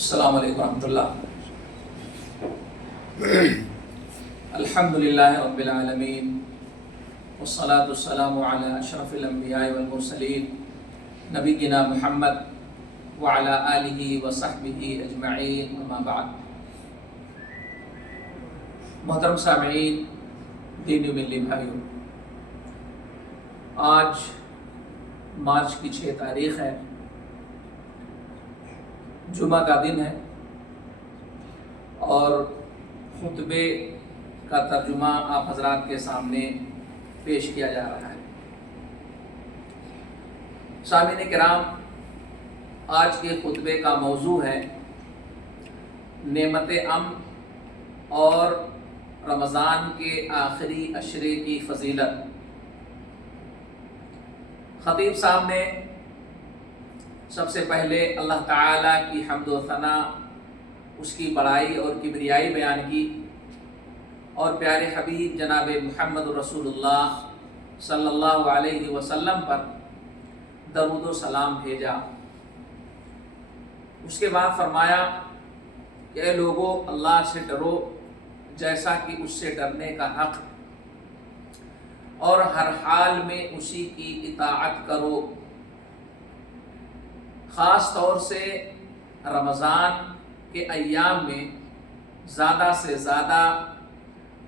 السلام علیکم ورحمۃ اللہ۔ الحمدللہ رب العالمین والصلاة والسلام علی اشرف الانبیاء والمرسلین نبینا محمد وعلی آلہ وصحبہ اجمعین، اما بعد۔ محترم سامعین، دینی و ملی بھائیوں، آج مارچ کی 6 تاریخ ہے، جمعہ کا دن ہے، اور خطبے کا ترجمہ آپ حضرات کے سامنے پیش کیا جا رہا ہے۔ سامعین کرام، آج کے خطبے کا موضوع ہے نعمت امن اور رمضان کے آخری عشرے کی فضیلت۔ خطیب صاحب نے سب سے پہلے اللہ تعالیٰ کی حمد و ثنا، اس کی بڑائی اور کبریائی بیان کی، اور پیارے حبیب جناب محمد رسول اللہ صلی اللہ علیہ وسلم پر درود و سلام بھیجا۔ اس کے بعد فرمایا کہ اے لوگو، اللہ سے ڈرو جیسا کہ اس سے ڈرنے کا حق، اور ہر حال میں اسی کی اطاعت کرو۔ خاص طور سے رمضان کے ایام میں زیادہ سے زیادہ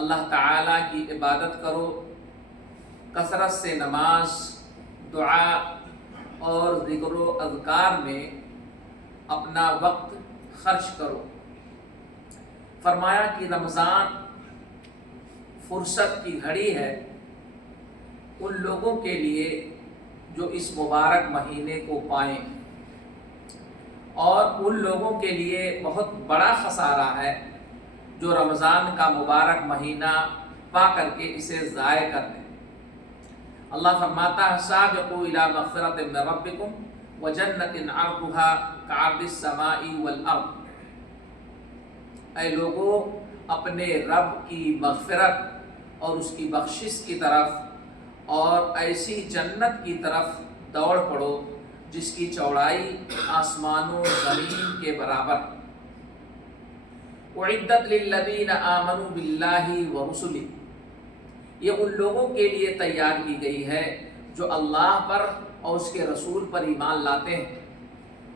اللہ تعالیٰ کی عبادت کرو، کثرت سے نماز، دعا اور ذکر و اذکار میں اپنا وقت خرچ کرو۔ فرمایا کہ رمضان فرصت کی گھڑی ہے ان لوگوں کے لیے جو اس مبارک مہینے کو پائیں، اور ان لوگوں کے لیے بہت بڑا خسارہ ہے جو رمضان کا مبارک مہینہ پا کر کے اسے ضائع کر دیں۔ اللہ فرماتا ہے سابقوا الی مغفرۃ من ربکم وجنۃ عرضها کعرض السماء والارض۔ اے لوگو، اپنے رب کی مغفرت اور اس کی بخشش کی طرف اور ایسی جنت کی طرف دوڑ پڑو جس کی چوڑائی آسمان و زمین کے برابر۔ اعدت للذین آمنوا باللہ ورسلہ، یہ ان لوگوں کے لیے تیار کی گئی ہے جو اللہ پر اور اس کے رسول پر ایمان لاتے ہیں۔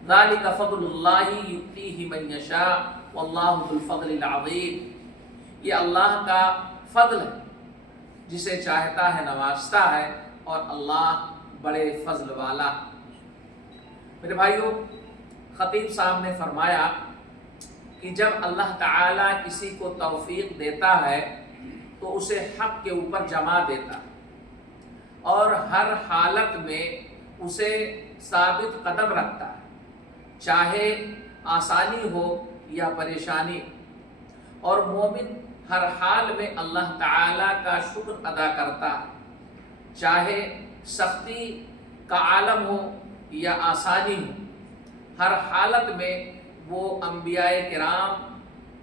ذالک فضل اللہ یؤتیہ من یشاء واللہ ذو الفضل العظیم، یہ اللہ کا فضل ہے، جسے چاہتا ہے نوازتا ہے، اور اللہ بڑے فضل والا۔ میرے بھائیوں، خطیب صاحب نے فرمایا کہ جب اللہ تعالیٰ کسی کو توفیق دیتا ہے تو اسے حق کے اوپر جما دیتا ہے، اور ہر حالت میں اسے ثابت قدم رکھتا ہے، چاہے آسانی ہو یا پریشانی، اور مومن ہر حال میں اللہ تعالیٰ کا شکر ادا کرتا ہے، چاہے سختی کا عالم ہو یا آسانی ہو، ہر حالت میں وہ انبیاء کرام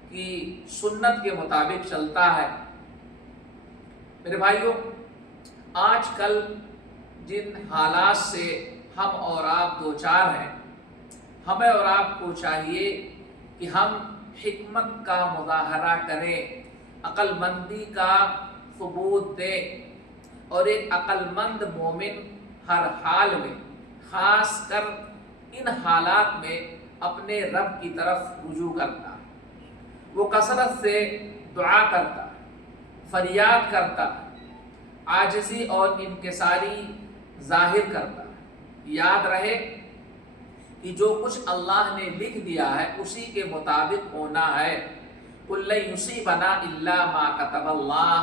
کی سنت کے مطابق چلتا ہے۔ میرے بھائیوں، آج کل جن حالات سے ہم اور آپ دوچار ہیں، ہمیں اور آپ کو چاہیے کہ ہم حکمت کا مظاہرہ کریں، عقل مندی کا ثبوت دیں، اور ایک عقل مند مومن ہر حال میں، خاص کر ان حالات میں اپنے رب کی طرف رجوع کرتا ہے۔ وہ کثرت سے دعا کرتا ہے، فریاد کرتا ہے، عاجزی اور انکساری ظاہر کرتا ہے۔ یاد رہے کہ جو کچھ اللہ نے لکھ دیا ہے اسی کے مطابق ہونا ہے۔ قُل لَن يُصِيبَنَا إِلَّا مَا كَتَبَ اللَّهُ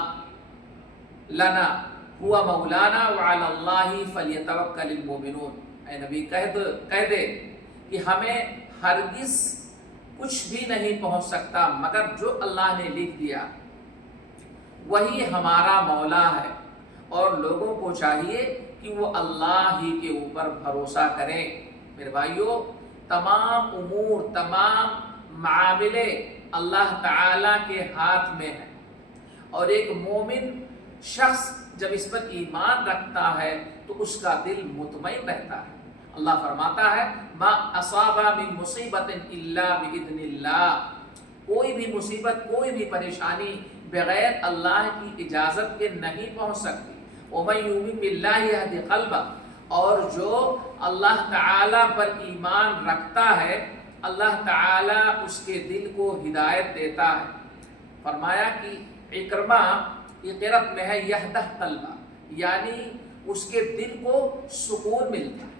لَنَا هُوَ مَوْلَانَا وَعَلَى اللَّهِ فَلْيَتَوَكَّلِ الْمُؤْمِنُونَ۔ اے نبی کہہ دے کہ ہمیں ہرگز کچھ بھی نہیں پہنچ سکتا مگر جو اللہ نے لکھ دیا، وہی ہمارا مولا ہے، اور لوگوں کو چاہیے کہ وہ اللہ ہی کے اوپر بھروسہ کریں۔ میرے بھائیوں، تمام امور، تمام معاملے اللہ تعالیٰ کے ہاتھ میں ہیں، اور ایک مومن شخص جب اس پر ایمان رکھتا ہے تو اس کا دل مطمئن رہتا ہے۔ اللہ فرماتا ہے ما اصابہ من مصیبت الا باذن اللہ، کوئی بھی مصیبت، کوئی بھی پریشانی بغیر اللہ کی اجازت کے نہیں پہنچ سکتی۔ وَمَن يُؤْمِن بِاللَّهِ يَهْدِ قَلْبَهُ، اور جو اللہ تعالی پر ایمان رکھتا ہے اللہ تعالی اس کے دل کو ہدایت دیتا ہے۔ فرمایا کہ اکرمہ کی قرأت میں ہے یہدہ قلبہ، یعنی اس کے دل کو سکون ملتا ہے۔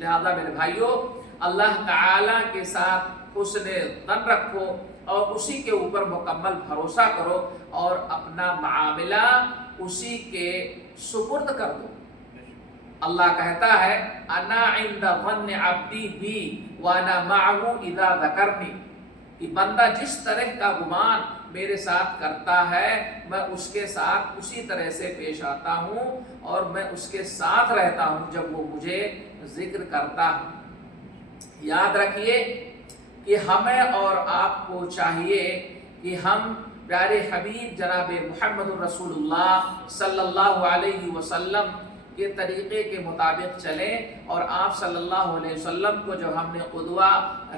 لہذا میرے بھائیوں، اللہ تعالی کے ساتھ حسن ظن رکھو اور اسی کے اوپر مکمل بھروسہ کرو اور اپنا معاملہ اسی کے سپرد کر دو۔ اللہ کہتا ہے انا عند ظن عبدی بی وانا معه اذا ذکرنی، کہ بندہ جس طرح کا گمان میرے ساتھ کرتا ہے میں اس کے ساتھ اسی طرح سے پیش آتا ہوں اور میں اس کے ساتھ رہتا ہوں جب وہ مجھے ذکر کرتا ہے۔ یاد رکھیے کہ ہمیں اور آپ کو چاہیے کہ ہم پیارے حبیب جناب محمد رسول اللہ صلی اللہ علیہ وسلم کے طریقے کے مطابق چلیں، اور آپ صلی اللہ علیہ وسلم کو جب ہم نے قدوہ،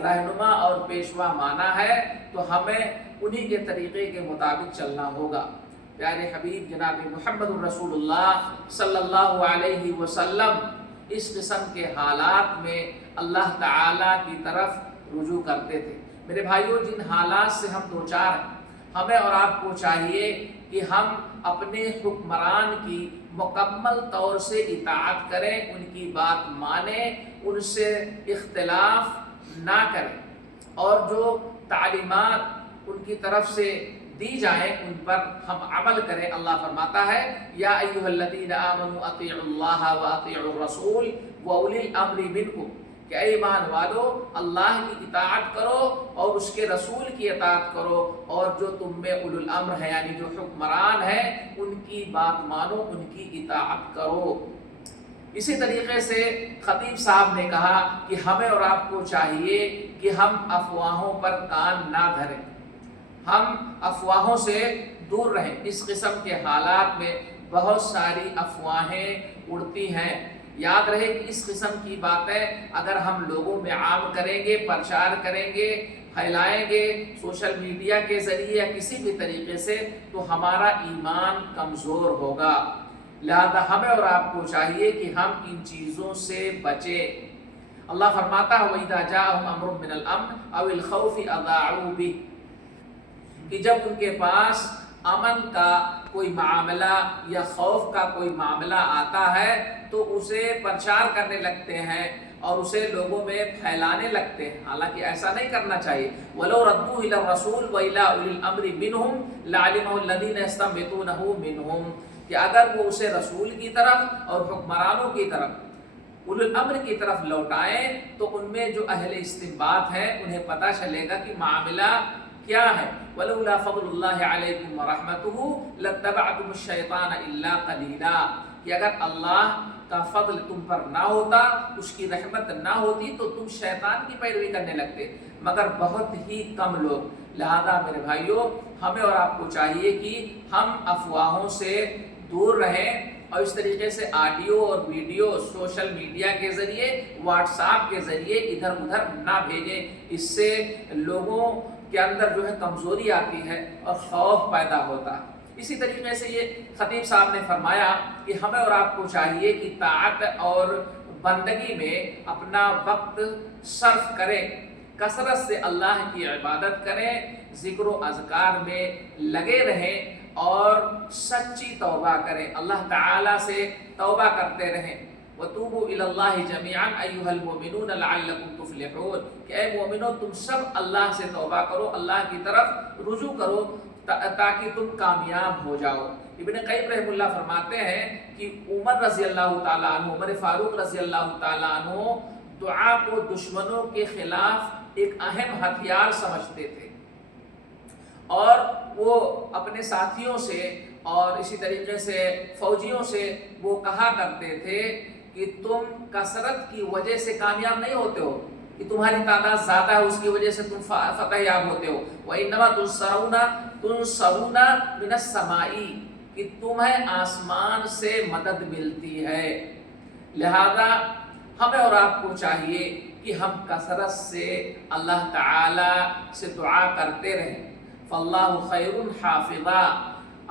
رہنما اور پیشوا مانا ہے تو ہمیں انہی کے طریقے کے مطابق چلنا ہوگا۔ پیارے حبیب جناب محمد رسول اللہ صلی اللہ علیہ وسلم اس قسم کے حالات میں اللہ تعالی کی طرف رجوع کرتے تھے۔ میرے بھائیوں، جن حالات سے ہم دوچار ہیں ہمیں اور آپ کو چاہیے کہ ہم اپنے حکمران کی مکمل طور سے اطاعت کریں، ان کی بات مانیں، ان سے اختلاف نہ کریں، اور جو تعلیمات ان کی طرف سے دی جائیں ان پر ہم عمل کریں۔ اللہ فرماتا ہے یا ایھا الذین آمنوا اطیعوا اللہ واطیعوا الرسول واولی الامر منکم، کہ اے ایمان والو اللہ کی اطاعت کرو اور اس کے رسول کی اطاعت کرو، اور جو تم میں اولو الامر ہے یعنی جو حکمران ہیں ان کی بات مانو، ان کی اطاعت کرو۔ اسی طریقے سے خطیب صاحب نے کہا کہ ہمیں اور آپ کو چاہیے کہ ہم افواہوں پر کان نہ دھریں، ہم افواہوں سے دور رہیں۔ اس قسم کے حالات میں بہت ساری افواہیں اڑتی ہیں، یاد رہے کہ اس قسم کی باتیں اگر ہم لوگوں میں عام کریں گے، پرچار کریں گے، پھیلائیں گے سوشل میڈیا کے ذریعے یا کسی بھی طریقے سے، تو ہمارا ایمان کمزور ہوگا۔ لہذا ہمیں اور آپ کو چاہیے کہ ہم ان چیزوں سے بچیں۔ اللہ فرماتا ہے وَإِذَا جَاءَهُمْ أَمْرٌ مِّنَ الْأَمْنِ أَوِ الْخَوْفِ أَذَاعُوا بِهِ، کہ جب ان کے پاس امن کا کوئی معاملہ یا خوف کا کوئی معاملہ آتا ہے تو اسے پرچار کرنے لگتے ہیں اور اسے لوگوں میں پھیلانے لگتے ہیں، حالانکہ ایسا نہیں کرنا چاہیے۔ وَلَوْ رَدُّوهُ إِلَى الرَّسُولِ وَإِلَى أُولِي الْأَمْرِ مِنْهُمْ لَعَلِمَهُ الَّذِينَ يَسْتَنبِطُونَهُ مِنْهُمْ، کہ اگر وہ اسے رسول کی طرف اور حکمرانوں کی طرف، اولو الامر کی طرف لوٹائیں تو ان میں جو اہل استنباط ہیں انہیں پتہ چلے گا کہ معاملہ کیا ہے۔ وَلَوْلَا فَضْلُ اللَّهِ عَلَيْكُمْ وَرَحْمَتُهُ لَاتَّبَعْتُمُ الشَّيْطَانَ إِلَّا قَلِيلًا، کہ اگر اللہ کا فضل تم پر نہ ہوتا، اس کی رحمت نہ ہوتی تو تم شیطان کی پیروی کرنے لگتے، مگر بہت ہی کم لوگ۔ لہذا میرے بھائیوں، ہمیں اور آپ کو چاہیے کہ ہم افواہوں سے دور رہیں اور اس طریقے سے آڈیو اور ویڈیو سوشل میڈیا کے ذریعے، واٹس ایپ کے ذریعے ادھر ادھر نہ بھیجیں۔ اس سے لوگوں کے اندر جو ہے کمزوری آتی ہے اور خوف پیدا ہوتا ہے۔ اسی طریقے سے یہ خطیب صاحب نے فرمایا کہ ہمیں اور آپ کو چاہیے کہ طاعت اور بندگی میں اپنا وقت صرف کریں، کثرت سے اللہ کی عبادت کریں، ذکر و اذکار میں لگے رہیں اور سچی توبہ کریں، اللہ تعالیٰ سے توبہ کرتے رہیں۔ وَتُوبُوا إِلَى اللَّهِ جَمِيعًا أَيُّهَا الْمُؤْمِنُونَ لَعَلَّكُمْ تُفْلِحُونَ، کہ اے مومنو تم سب اللہ سے توبہ کرو، اللہ کی طرف رجوع کرو تاکہ تم کامیاب ہو جاؤ۔ ابن قیم رحمہ اللہ فرماتے ہیں کہ عمر رضی اللہ تعالیٰ عنہ، عمر فاروق رضی اللہ تعالیٰ عنہ دعا کو دشمنوں کے خلاف ایک اہم ہتھیار سمجھتے تھے، اور وہ اپنے ساتھیوں سے اور اسی طریقے سے فوجیوں سے وہ کہا کرتے تھے کہ تم کثرت کی وجہ سے کامیاب نہیں ہوتے ہو، کہ تمہاری تعداد زیادہ ہے اس کی وجہ سے تم فتح یاب ہوتے ہو۔ وَإِنَّمَا تُنصَرُونَ مِنَ السَّمَاءِ، کہ تمہیں آسمان سے مدد ملتی ہے۔ لہذا ہمیں اور آپ کو چاہیے کہ ہم کثرت سے اللہ تعالی سے دعا کرتے رہیں۔ فاللہ خیر حافظا،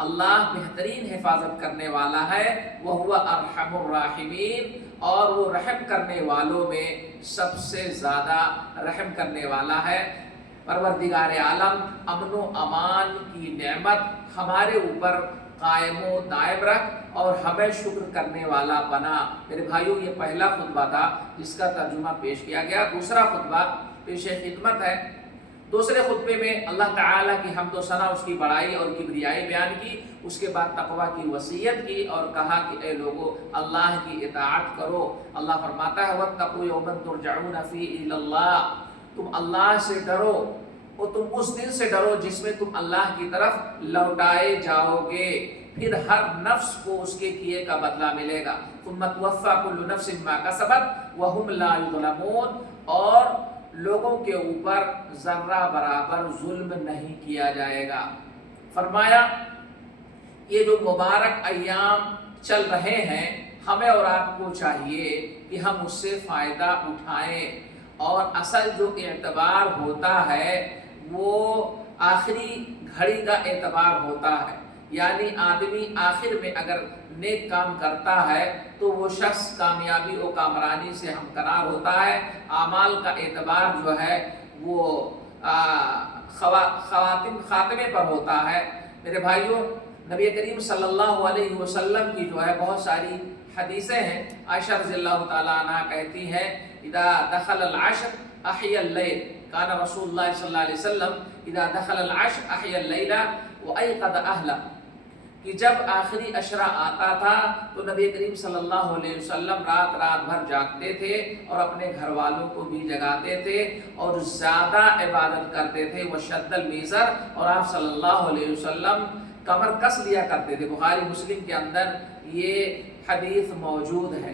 اللہ بہترین حفاظت کرنے والا ہے، وہو ارحم الراحمین، اور وہ رحم کرنے والوں میں سب سے زیادہ رحم کرنے والا ہے۔ پروردگار عالم امن و امان کی نعمت ہمارے اوپر قائم و دائم رکھ اور ہمیں شکر کرنے والا بنا۔ میرے بھائیوں، یہ پہلا خطبہ تھا جس کا ترجمہ پیش کیا گیا۔ دوسرا خطبہ پیش خدمت ہے۔ دوسرے خطبے میں اللہ تعالیٰ کی حمد و ثنا، اس کی بڑائی اور کبریائی بیان کی، اس کے بعد تقویٰ کی وصیت کی اور کہا کہ اے لوگو اللہ کی اطاعت کرو۔ اللہ فرماتا ہے وَاتَّقُوا يَوْمًا تُرْجَعُونَ فِيهِ إِلَى اللَّهِ، تم اللہ سے ڈرو اور تم اس دن سے ڈرو جس میں تم اللہ کی طرف لوٹائے جاؤ گے، پھر ہر نفس کو اس کے کیے کا بدلہ ملے گا۔ ثُمَّ تُوَفَّى كُلُّ نَفْسٍ مَا كَسَبَتْ وَهُمْ لَا يُظْلَمُونَ، اور لوگوں کے اوپر ذرہ برابر ظلم نہیں کیا جائے گا۔ فرمایا یہ جو مبارک ایام چل رہے ہیں، ہمیں اور آپ کو چاہیے کہ ہم اس سے فائدہ اٹھائیں، اور اصل جو اعتبار ہوتا ہے وہ آخری گھڑی کا اعتبار ہوتا ہے، یعنی آدمی آخر میں اگر نیک کام کرتا ہے تو وہ شخص کامیابی و کامرانی سے ہمکنار ہوتا ہے۔ اعمال کا اعتبار جو ہے وہ خاتمے پر ہوتا ہے۔ میرے بھائیوں، نبی کریم صلی اللہ علیہ وسلم کی جو ہے بہت ساری حدیثیں ہیں۔ عائشہ رضی اللہ تعالیٰ عنہ کہتی ہیں اذا دخل العشر احیا اللیل، کان رسول اللہ صلی اللہ علیہ وسلم اذا دخل العشر احیا اللیل وایقظ اہلہ، کہ جب آخری عشرہ آتا تھا تو نبی کریم صلی اللہ علیہ وسلم رات بھر جاگتے تھے اور اپنے گھر والوں کو بھی جگاتے تھے اور زیادہ عبادت کرتے تھے۔ وشد المیزر، اور آپ صلی اللہ علیہ وسلم کمر کس لیا کرتے تھے۔ بخاری مسلم کے اندر یہ حدیث موجود ہے۔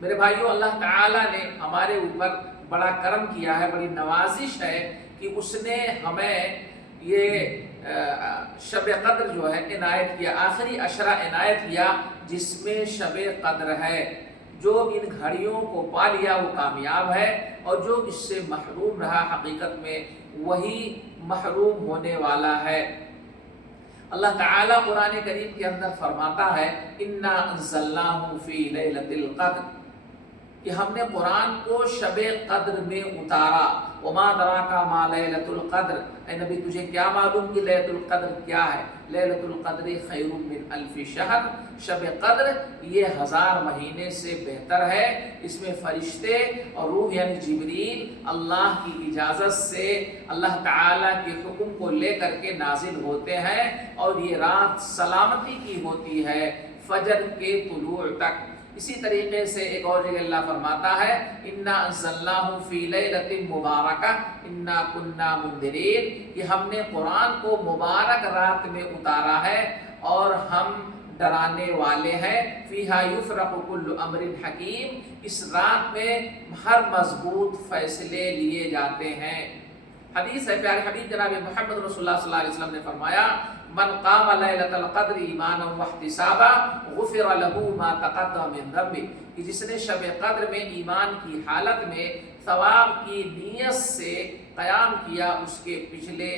میرے بھائیوں، اللہ تعالیٰ نے ہمارے اوپر بڑا کرم کیا ہے، بڑی نوازش ہے کہ اس نے ہمیں یہ شب قدر جو ہے عنایت کیا، آخری عشرہ عنایت کیا جس میں شب قدر ہے۔ جو ان گھڑیوں کو پا لیا وہ کامیاب ہے، اور جو اس سے محروم رہا حقیقت میں وہی محروم ہونے والا ہے۔ اللہ تعالیٰ قرآن کریم کے اندر فرماتا ہے اِنَّا أَنزَلْنَاهُ فِي لَيْلَةِ الْقَدْرِ، کہ ہم نے قرآن کو شب قدر میں اتارا۔ وَمَا أَدْرَاكَ مَا لَيْلَةُ الْقَدْرِ، اے نبی تجھے کیا معلوم کہ لیلۃ القدر کیا ہے؟ لیلۃ القدر خیر من الف شہر، شب قدر یہ 1000 مہینے سے بہتر ہے۔ اس میں فرشتے اور روح یعنی جبریل اللہ کی اجازت سے اللہ تعالیٰ کے حکم کو لے کر کے نازل ہوتے ہیں، اور یہ رات سلامتی کی ہوتی ہے فجر کے طلوع تک۔ اسی طریقے سے ایک اور جگہ اللہ فرماتا ہے اِنَّا أَنزَلْنَاهُ فِي لَيْلَةٍ مُبَارَكَةٍ إِنَّا كُنَّا مُنذِرِينَ، کہ ہم نے قرآن کو مبارک رات میں اتارا ہے اور ہم ڈرانے والے ہیں۔ فِيهَا يُفْرَقُ كُلُّ أَمْرٍ حَكِيمٍ، اس رات میں ہر مضبوط فیصلے لیے جاتے ہیں۔ حدیث ہے، پیارے حبیب جناب محمد رسول اللہ صلی اللہ علیہ وسلم نے فرمایا من قام لیلۃ القدر ایمانا واحتسابا غفر له ما تقدم من ذنبه، کہ جس نے شب قدر میں ایمان کی حالت میں ثواب کی نیت سے قیام کیا اس کے پچھلے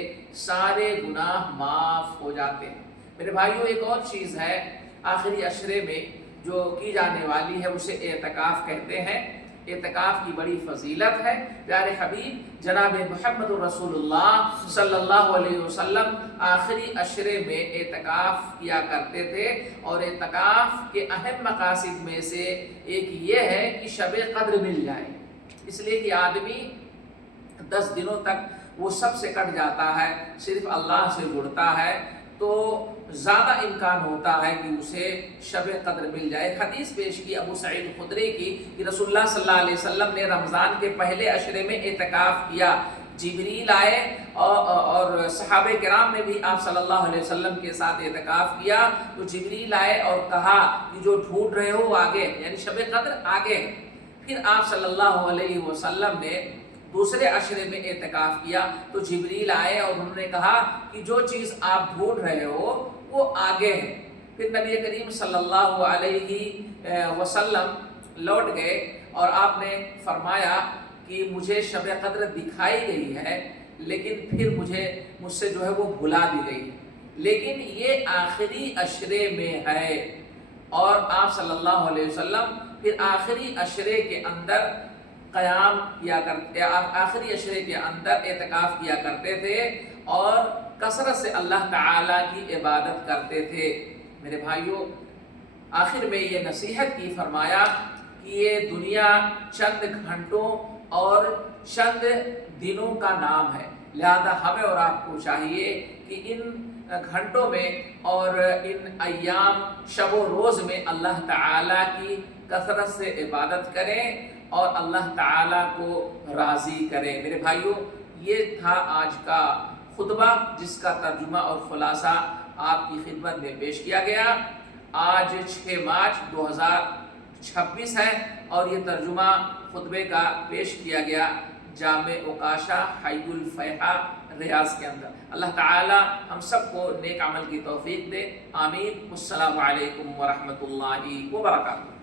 سارے گناہ معاف ہو جاتے ہیں۔ میرے بھائیوں، ایک اور چیز ہے آخری عشرے میں جو کی جانے والی ہے، اسے اعتکاف کہتے ہیں۔ اعتکاف کی بڑی فضیلت ہے۔ پیارے حبیب جناب محمد رسول اللہ صلی اللہ علیہ وسلم آخری عشرے میں اعتکاف کیا کرتے تھے، اور اعتکاف کے اہم مقاصد میں سے ایک یہ ہے کہ شب قدر مل جائے، اس لیے کہ آدمی 10 دنوں تک وہ سب سے کٹ جاتا ہے، صرف اللہ سے جڑتا ہے، تو زیادہ امکان ہوتا ہے کہ اسے شب قدر مل جائے۔ ایک حدیث پیش کی ابو سعید خدری کی کہ رسول اللہ صلی اللہ علیہ وسلم نے رمضان کے پہلے عشرے میں اعتکاف کیا۔ جبریل آئے اور صحابہ کرام نے بھی آپ صلی اللہ علیہ وسلم کے ساتھ اعتکاف کیا، تو جبریل آئے اور کہا کہ جو ڈھونڈ رہے ہو وہ آگے، یعنی شب قدر آگے۔ پھر آپ صلی اللہ علیہ وسلم نے دوسرے عشرے میں اعتکاف کیا، تو جبریل آئے اور انہوں نے کہا کہ جو چیز آپ ڈھونڈ رہے ہو وہ آگے ہے۔ پھر نبی کریم صلی اللہ علیہ وسلم لوٹ گئے اور آپ نے فرمایا کہ مجھے شب قدر دکھائی گئی ہے لیکن پھر مجھ سے جو ہے وہ بھلا دی گئی، لیکن یہ آخری عشرے میں ہے۔ اور آپ صلی اللہ علیہ وسلم پھر آخری عشرے کے اندر قیام کیا کرتے، آخری عشرے کے اندر اعتکاف کیا کرتے تھے اور کثرت سے اللہ تعالیٰ کی عبادت کرتے تھے۔ میرے بھائیوں، آخر میں یہ نصیحت کی فرمایا کہ یہ دنیا چند گھنٹوں اور چند دنوں کا نام ہے، لہذا ہمیں اور آپ کو چاہیے کہ ان گھنٹوں میں اور ان ایام شب و روز میں اللہ تعالیٰ کی کثرت سے عبادت کریں اور اللہ تعالیٰ کو راضی کریں۔ میرے بھائیوں، یہ تھا آج کا خطبہ جس کا ترجمہ اور خلاصہ آپ کی خدمت میں پیش کیا گیا۔ آج 6 مارچ 2026 ہے اور یہ ترجمہ خطبے کا پیش کیا گیا جامع عکاشہ حی الفیحاء ریاض کے اندر۔ اللہ تعالی ہم سب کو نیک عمل کی توفیق دے، آمین۔ السلام علیکم ورحمۃ اللہ وبرکاتہ۔